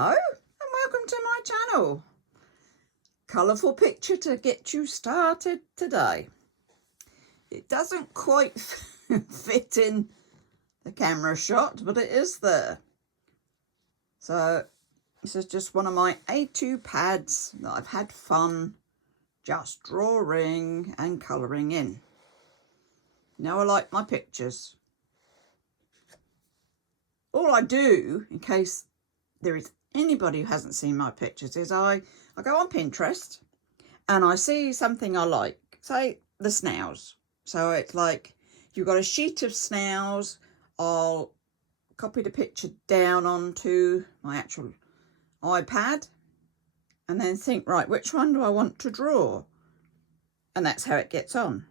Hello and welcome to my channel. Colourful picture to get you started today. It doesn't quite fit in the camera shot, but it is there. So this is just one of my A2 pads that I've had fun just drawing and colouring in. Now I like my pictures. All I do, in case there is anybody who hasn't seen my pictures, is I go on Pinterest and I see something I like, say the snails. So it's like you've got a sheet of snails, I'll copy the picture down onto my actual iPad and then think, right, which one do I want to draw? And that's how it gets on.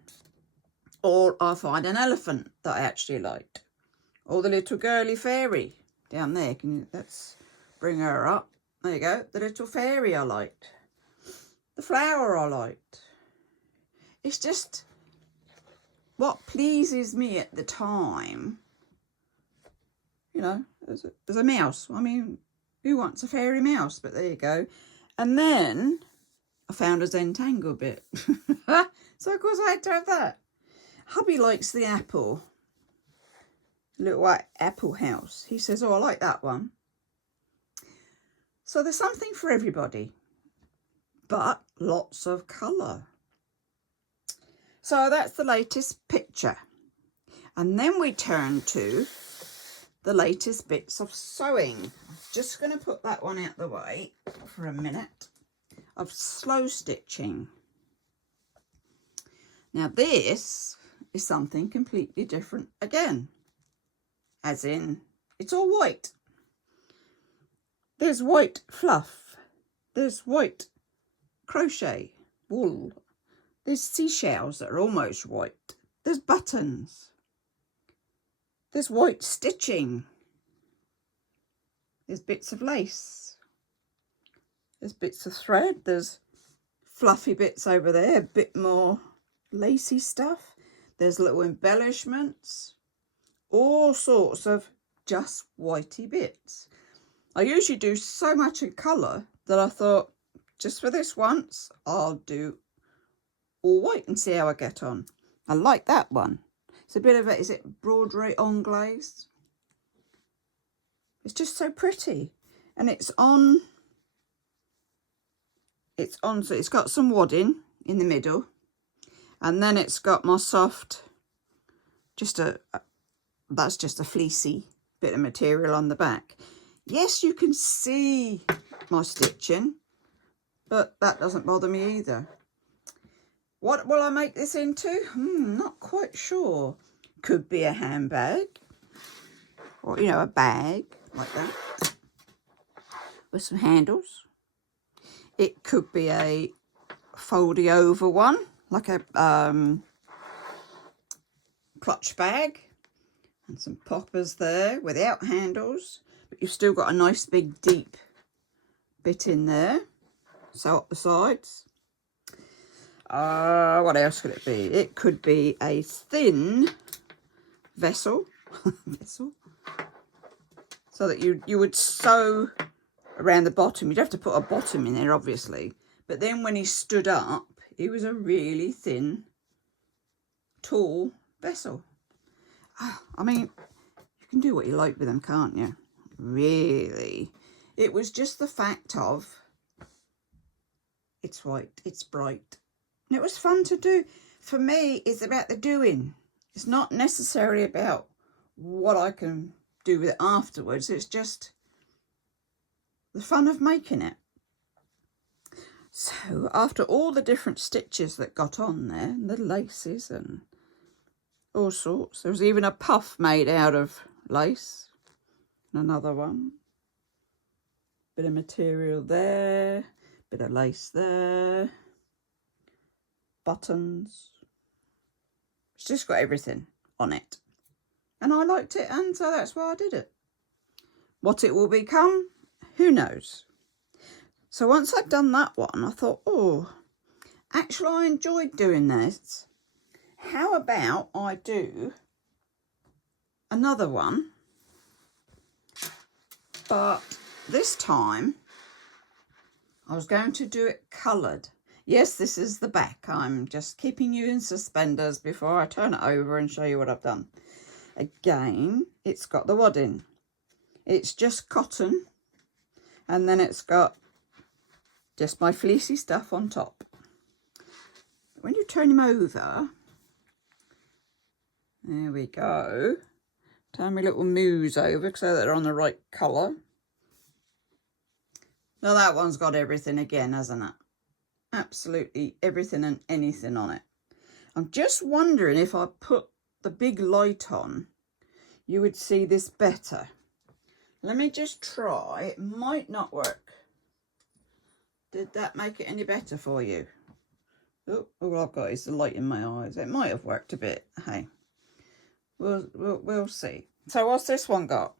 Or I'll find an elephant that I actually liked. Or the little girly fairy down there. Let's bring her up. There you go. The little fairy I liked. The flower I liked. It's just what pleases me at the time. You know, there's a mouse. I mean, who wants a fairy mouse? But there you go. And then I found a Zentangle bit. So of course I had to have that. Hubby likes the apple. Little white apple house. He says, oh, I like that one. So there's something for everybody, but lots of colour. So that's the latest picture. And then we turn to the latest bits of sewing. I'm just going to put that one out the way for a minute, of slow stitching. Now this is something completely different again. As in, it's all white. There's white fluff. There's white crochet, wool. There's seashells that are almost white. There's buttons. There's white stitching. There's bits of lace. There's bits of thread. There's fluffy bits over there, a bit more lacy stuff. There's little embellishments. All sorts of just whitey bits. I usually do so much in colour that I thought, just for this once, I'll do all white and see how I get on. I like that one. It's a bit of a, is it broderie anglaise? It's just so pretty. And it's on, so it's got some wadding in the middle. And then it's got my soft, that's just a fleecy bit of material on the back. Yes, you can see my stitching, but that doesn't bother me either. What will I make this into? Not quite sure. Could be a handbag, or, you know, a bag like that with some handles. It could be a foldy over one, like a clutch bag. And some poppers there without handles, but you've still got a nice big deep bit in there. So up the sides. What else could it be? It could be a thin vessel, so that you would sew around the bottom. You'd have to put a bottom in there, obviously. But then when he stood up, it was a really thin, tall vessel. I mean, you can do what you like with them, can't you? Really. It was just the fact of, it's white, it's bright. And it was fun to do. For me, it's about the doing. It's not necessarily about what I can do with it afterwards. It's just the fun of making it. So, after all the different stitches that got on there, and the laces and all sorts. There was even a puff made out of lace. And another one. Bit of material there. Bit of lace there. Buttons. It's just got everything on it. And I liked it, and so that's why I did it. What it will become, who knows? So once I'd done that one, I thought, oh, actually I enjoyed doing this. How about I do another one, but this time I was going to do it coloured. Yes, this is the back. I'm just keeping you in suspenders before I turn it over and show you what I've done. Again, it's got the wadding. It's just cotton, and then it's got just my fleecy stuff on top. When you turn him over, there we go. Turn my little moos over so that they're on the right colour. Now that one's got everything again, hasn't it? Absolutely everything and anything on it. I'm just wondering if I put the big light on, you would see this better. Let me just try. It might not work. Did that make it any better for you? Oh, all I've got is the light in my eyes. It might have worked a bit. Hey, we'll see. So what's this one got?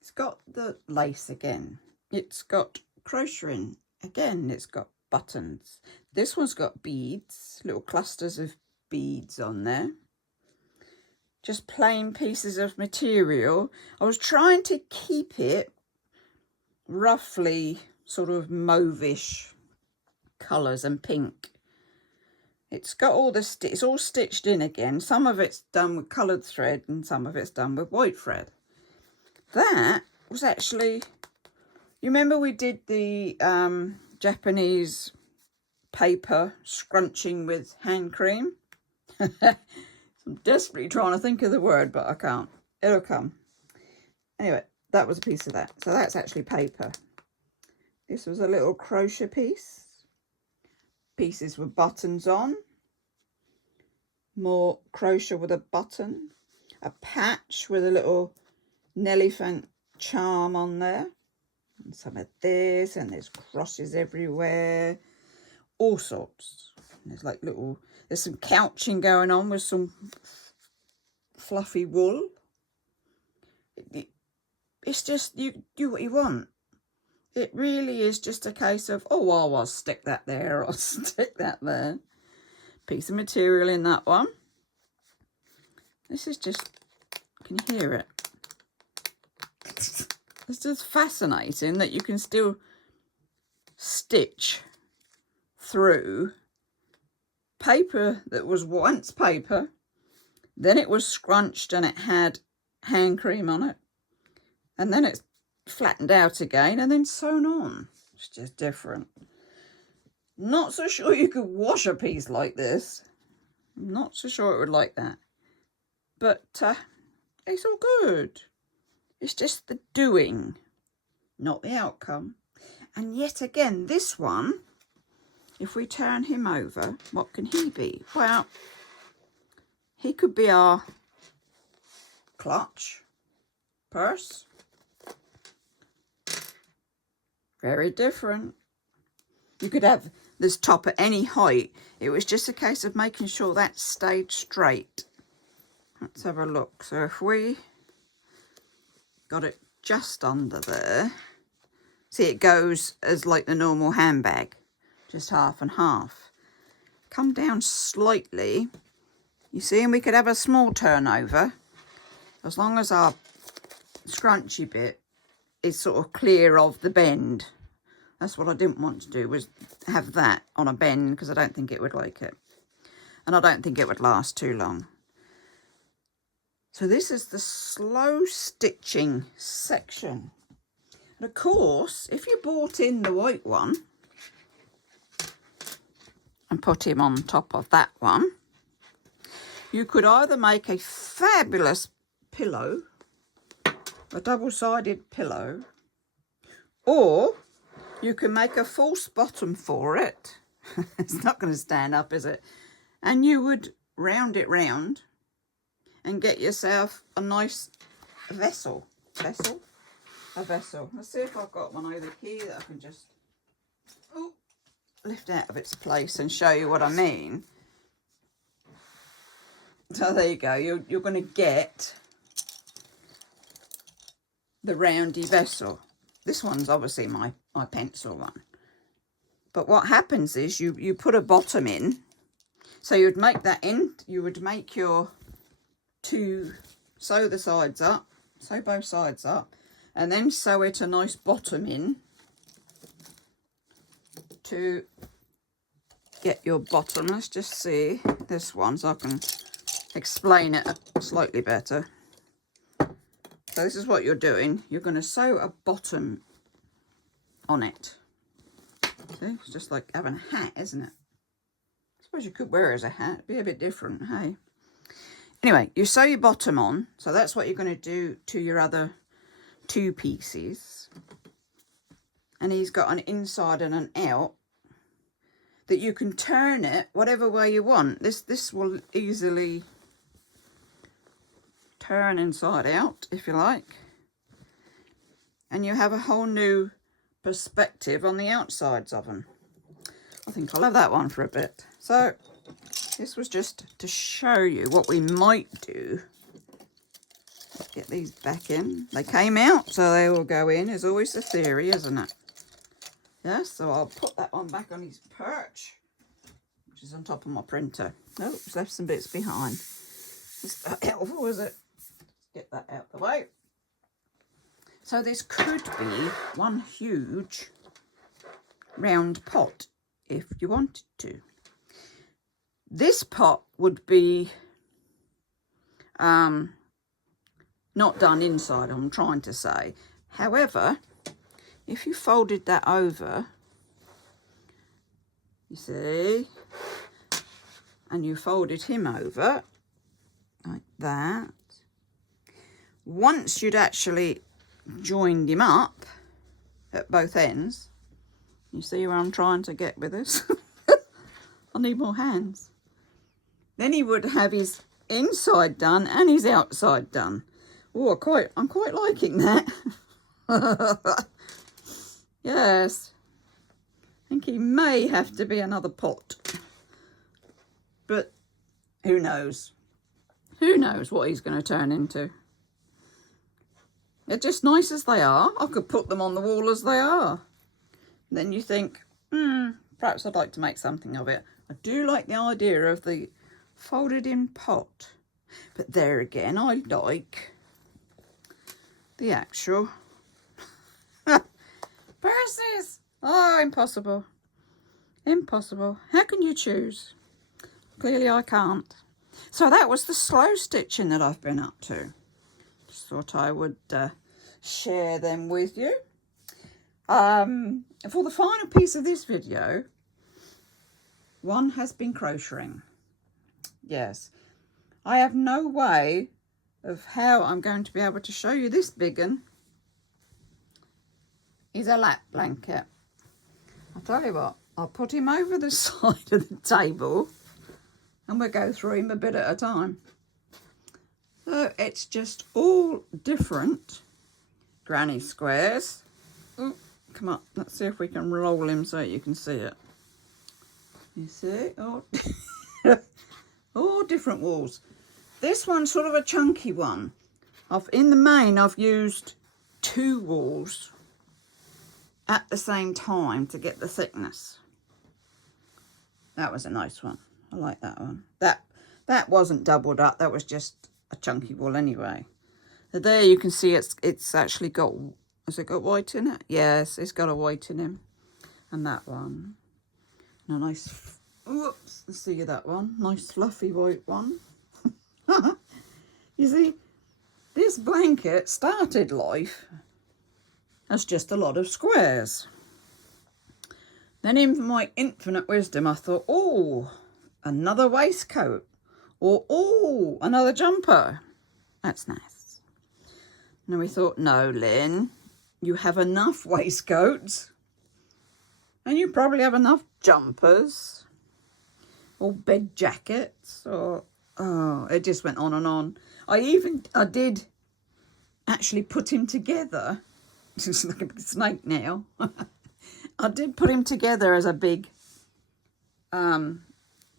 It's got the lace again. It's got crocheting again. It's got buttons. This one's got beads, little clusters of beads on there. Just plain pieces of material. I was trying to keep it roughly sort of mauvish colours and pink. It's got all the it's all stitched in again. Some of it's done with coloured thread and some of it's done with white thread. That was actually, you remember we did the Japanese paper scrunching with hand cream? I'm desperately trying to think of the word, but I can't. It'll come. Anyway, that was a piece of that. So that's actually paper. This was a little crochet piece. Pieces with buttons on. More crochet with a button. A patch with a little elephant charm on there. And some of this, and there's crosses everywhere. All sorts. There's like little, there's some couching going on with some fluffy wool. It's just, you do what you want. It really is just a case of, oh, well, I'll stick that there, I'll stick that there. Piece of material in that one. This is just, can you hear it? It's just fascinating that you can still stitch through paper that was once paper, then it was scrunched and it had hand cream on it, and then it's flattened out again and then sewn on. It's just different. Not so sure you could wash a piece like this. Not so sure it would like that. But it's all good. It's just the doing, not the outcome. And yet again, this one, if we turn him over, what can he be? Well, he could be our clutch, purse. Very different. You could have this top at any height. It was just a case of making sure that stayed straight. Let's have a look. So if we got it just under there, see, it goes as like the normal handbag, just half and half. Come down slightly, you see, and we could have a small turnover as long as our scrunchy bit is sort of clear of the bend. That's what I didn't want to do, was have that on a bend, because I don't think it would like it, and I don't think it would last too long. So this is the slow stitching section. And of course, if you bought in the white one and put him on top of that one, you could either make a fabulous pillow, a double-sided pillow, or you can make a false bottom for it. It's not going to stand up, is it? And you would round it round and get yourself a nice vessel. A vessel. Let's see if I've got one over here that I can just lift out of its place and show you what I mean. So there you go. You're going to get the roundy vessel. This one's obviously my pencil one. But what happens is you put a bottom in. So you'd make that in. You would make your two, sew the sides up, sew both sides up, and then sew it a nice bottom in to get your bottom. Let's just see this one so I can explain it slightly better. So this is what you're doing. You're going to sew a bottom on it. See, it's just like having a hat, isn't it? I suppose you could wear it as a hat. It'd be a bit different, hey? Anyway, you sew your bottom on. So that's what you're going to do to your other two pieces. And he's got an inside and an out that you can turn it whatever way you want. This will easily turn inside out, if you like. And you have a whole new perspective on the outsides of them. I think I'll have that one for a bit. So this was just to show you what we might do. Let's get these back in. They came out, so they will go in. Is always the theory, isn't it? Yes, so I'll put that one back on his perch, which is on top of my printer. Oh, it's left some bits behind. It's helpful, is it? Get that out the way. So this could be one huge round pot if you wanted to. This pot would be not done inside, I'm trying to say. However, if you folded that over, you see, and you folded him over like that, once you'd actually joined him up at both ends, you see where I'm trying to get with this? I need more hands. Then he would have his inside done and his outside done. Oh, I'm quite liking that. Yes. I think he may have to be another pot. But who knows? Who knows what he's going to turn into? They're just nice as they are. I could put them on the wall as they are. And then you think, perhaps I'd like to make something of it. I do like the idea of the folded in pot. But there again, I like the actual purses. Oh, impossible. Impossible. How can you choose? Clearly I can't. So that was the slow stitching that I've been up to. Just thought I would share them with you. For the final piece of this video, one has been crocheting. Yes. I have no way of how I'm going to be able to show you this big one. Is a lap blanket. I'll tell you what, I'll put him over the side of the table and we'll go through him a bit at a time. So it's just all different granny squares. Oh, come on, let's see if we can roll him so you can see it. You see? Oh, all different walls. This one's sort of a chunky one. In the main, I've used 2 walls at the same time to get the thickness. That was a nice one. I like that one. That wasn't doubled up. That was just a chunky wool anyway. So there you can see it's actually got, has it got white in it? Yes, it's got a white in him. And that one. And a nice, whoops, let's see that one. Nice fluffy white one. You see, this blanket started life as just a lot of squares. Then in my infinite wisdom, I thought, oh, another waistcoat. Or, oh, another jumper. That's nice. And we thought, no, Lynn, you have enough waistcoats. And you probably have enough jumpers. Or bed jackets. Or, oh, it just went on and on. I did actually put him together. Just like a big snake now. I did put him together as a big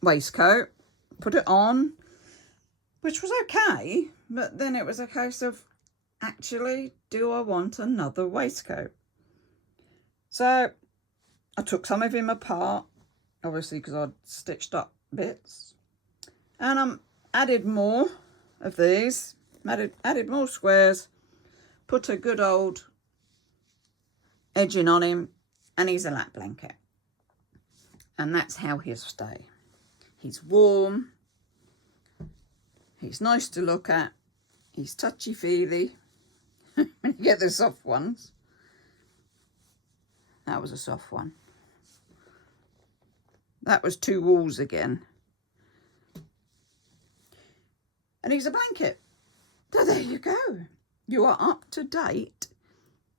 waistcoat, put it on, which was okay, but then it was a case of, actually, do I want another waistcoat? So I took some of him apart, obviously because I'd stitched up bits, and added more of these, added more squares, put a good old edging on him, and he's a lap blanket. And that's how he'll stay. He's warm, he's nice to look at, he's touchy-feely. When you get the soft ones. That was a soft one. That was 2 walls again. And he's a blanket. So there you go. You are up to date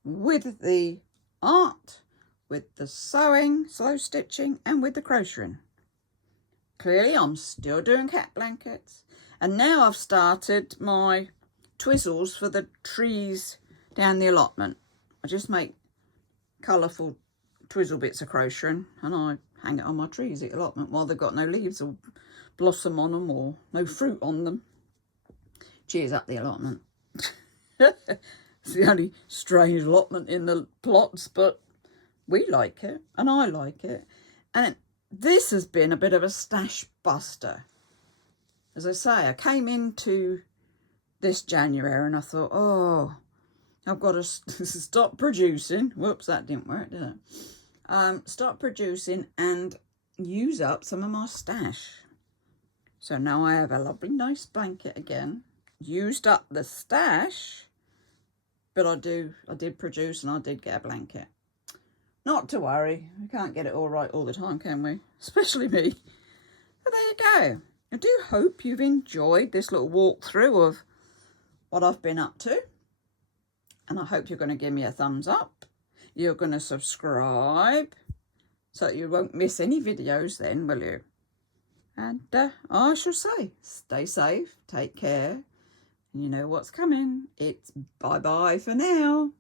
with the art, with the sewing, slow stitching, and with the crocheting. Clearly, I'm still doing cat blankets. And now I've started my twizzles for the trees down the allotment. I just make colourful twizzle bits of crocheting and I hang it on my trees at the allotment while they've got no leaves or blossom on them or no fruit on them. Cheers up the allotment. It's the only strange allotment in the plots, but we like it and I like it. And this has been a bit of a stash buster. As I say, I came into this January and I thought, oh, I've got to stop producing. Whoops, that didn't work, did it? Stop producing and use up some of my stash. So now I have a lovely nice blanket again. Used up the stash, but I did produce and I did get a blanket. Not to worry, we can't get it all right all the time, can we? Especially me. But there you go. I do hope you've enjoyed this little walkthrough of what I've been up to. And I hope you're going to give me a thumbs up. You're going to subscribe so that you won't miss any videos then, will you? And I shall say, stay safe, take care. And you know what's coming. It's bye-bye for now.